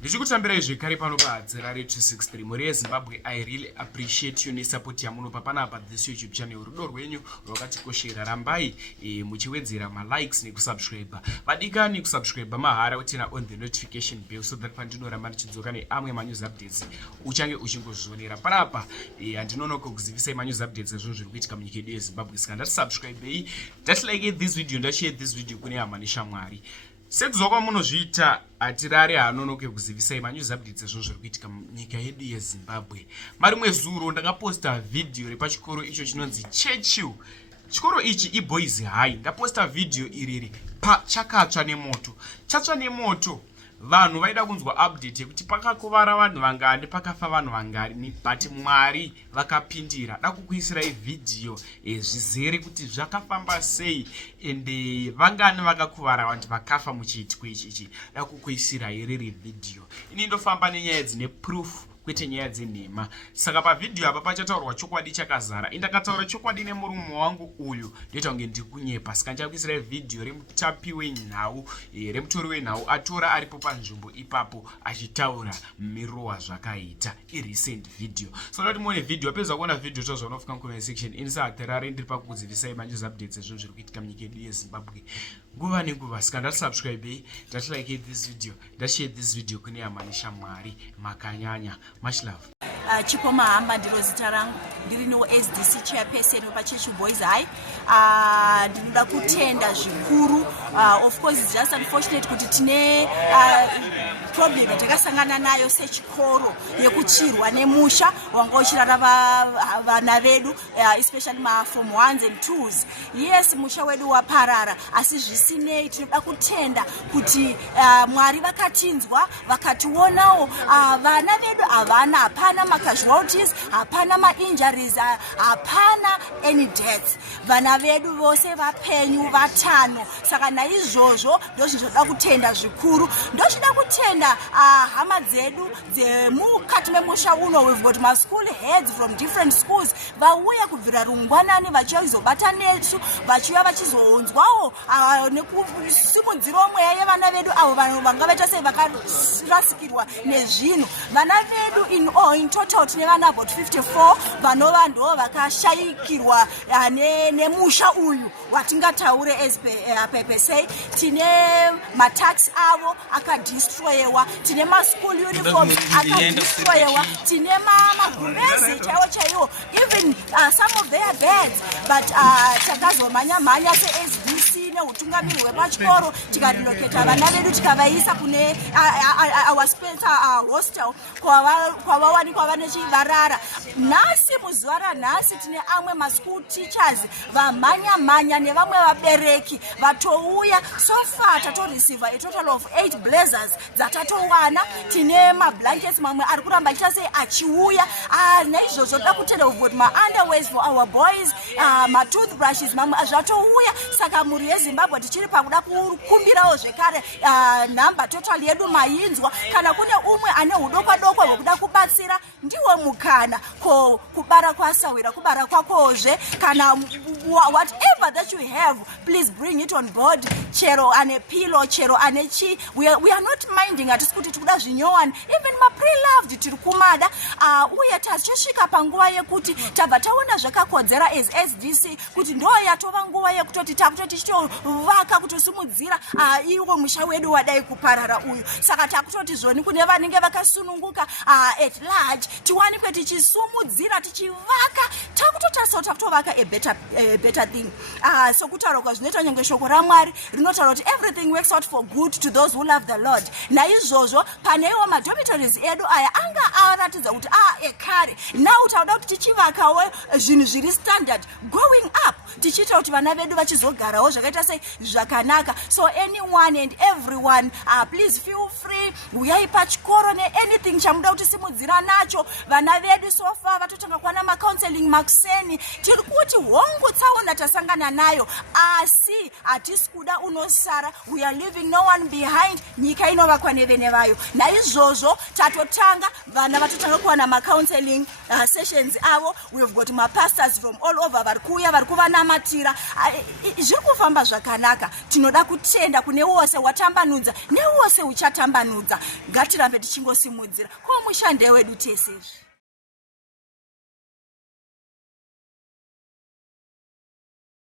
Ndichikutambirai zvekare pano pahadzira re263 muri yeZimbabwe. I really appreciate you nesupport yamunopa panapa this YouTube channel. Rudo rwenyu rwakatikoshera. Rambai muchiwedzera malikes nekusubscribe. Vadikani kusubscribe mahara utina on the notification bell so that pandinoramba ndichidzoka neamwe manews updates uchange uchingozvionera panapa. Handinonoka kuzivisai manews updates ezvinhu zviri kuitika munyika yedu yeZimbabwe. Saka ndatisubscribe, ndatilike this video, ndashare this video kune hama neshamwari. Sekuzokwa munozviita atirare hanonoke kuzivisai manews updates ezvinhu zviri kuitika munyika yedu yeZimbabwe. Marimwe zuro ndakaposta video repachikoro icho chinonzi chete. Chikoro ichi iBoys High. Ndaposta video iriri chakatsva nemoto. Chatsva nemoto. Vanhu vaida kunzwa update yekuti pakakuvara vanhu vangani, pakafa vanhu vangani, but Mwari vakapindira. Dakukuisirai video zvizere kuti zvakafamba sei ende vangani vakakuvara vanhu vakafa muchiitiko ichi. Dakukuisirai riri video. Ini ndofamba nenyaya dzine proof kwete nyaya dzenhema. Saka pavidhiyo apa pachataurwa chokwadi chakazara. Indakataura chokwadi nemurume wangu uyu ndoita kunge ndikunyepa. Saka ndichakuisirai vidhiyo remutapi wenhau, remutori wenhau atora aripo panzvimbo ipapo achitaura mirowa zvakaita. Irecent video. So ndoti muone video, apedza kuona video tozvanofika mucomment section. Inisaterare ndiri pakudzivisai manews updates ezvinhu zviri kuitika munyika yedu yeZimbabwe nguva nenguva. Saka ndatisubscribe, ndatilike this video, ndashare this video kune hama neshamwari. Makanyanya. Much love. Chikoma hamba ndiro zita rangu, ndiri no SDC chairperson wepachechi Boys High. Ndinoda kutenda zvikuru. Of course it's just unfortunate kuti tine problem yatakasangana nayo sechikoro yekuchirwa nemusha wanga uchirara vana vedu, especially ma form 1s and 2s. Yes, musha wedu waparara, asi zvisinei tinoda kutenda kuti Mwari vakatinzwa vakationawo vana vedu havana, hapana casualties, hapana injuries, hapana any deaths. Vana vedu vose vapenyu vatano. Saka naizvozvo ndozvinoda kutenda zvikuru. Ndochida kutenda hama dzedu dzemukati memusha uno. We've got my school heads from different schools vauya kubvira rungwanani vachizobata nesu, vachiuya vachizoonzwawo nekusimudziro mweya yevana vedu avo vanhu vanga vaita sei vakarasikirwa nezvinhu. Vana vedu in total tine vana about 54 vanova ndo vakashayikirwa nemusha uyu watingataure as pepesei. Tine mataxi avo akadestroyewa, tine maschool uniforms akadestroyewa, tine magumezi chaiwo, even some of their beds. But takazomhanya seSDC neutungamiri hwepachikoro tikareloketa vana vedu tikavaisa kune our Spencer hostel kwavawanikwa vanechivarara. Nhasi muzuva ranhasi tine amwe maschool teachers vamhanya nevamwe vabereki vatouya. So far tatoreceive a total of 8 blazers dzatatowana. Tine mablankets mamwe ari kuramba achiita sei achiuya. Naizvozvo toda kutenda we've got ma-underwears for our boys, ma-toothbrushes mamwe zvatouya. Saka mhuri yeZimbabwe tichiri pakuda kukumbirawo zvekare nhamba total yedu mainzwa. Kana kune umwe ane hudokwa hwekuda kubatsira, ndiwo mukana. Ko kubara kwasawira, kubara kwakozve, kana whatever that you have, please bring it on board. Chero ane pillow, chero ane chi, we are not minding. Hatisi kuti tikuda zvinyowani, even ma-pre-loved tiri kumada. Uye tachosvika panguva yekuti tabva taona zvakakodzera as SDC kuti ndo yatova nguva yekutoti takutoti tichitovaka kutosimudzira iwo musha wedu wadai kuparara uyu. Saka takutoti zvoni kune vanenge vakasununguka at large tiwanikwe tichisumudzira tichivaka, takutotasawo takutovaka a better thing. So kutaura kwazvinoita nyange shoko raMwari rinotaura kuti everything works out for good to those who love the Lord. Naizvozvo paneiwo madormitories edu aya anga aratidza kuti ekare. Now tauda kuti tichivakawo zvinhu zviri standard going up, tichiita kuti vana vedu vachizogarawo zvakaita sei zvakanaka. So anyone and everyone, please feel free, uyai pachikoro anything chamuda kuti simudzira nacho. Vana vedu so far vatotanga kuwana macounseling makuseni. Tiri kuti hongu tsaona tasangana nayo, asi hatisi kuda unosara. We are leaving no one behind. Nyika inovakwa nevene vayo. Naizvozvo tatotanga vana vatotanga kuwana ma-counseling sessions avo. We've got pastors from all over vari kuuya vari kuvanamatira. Zviri kufamba zvakanaka. Tinoda kutenda kune wose watambanudza newose uchatambanudza. Ngatirambe tichingosimudzira. Ko mushande wedu tesezvi.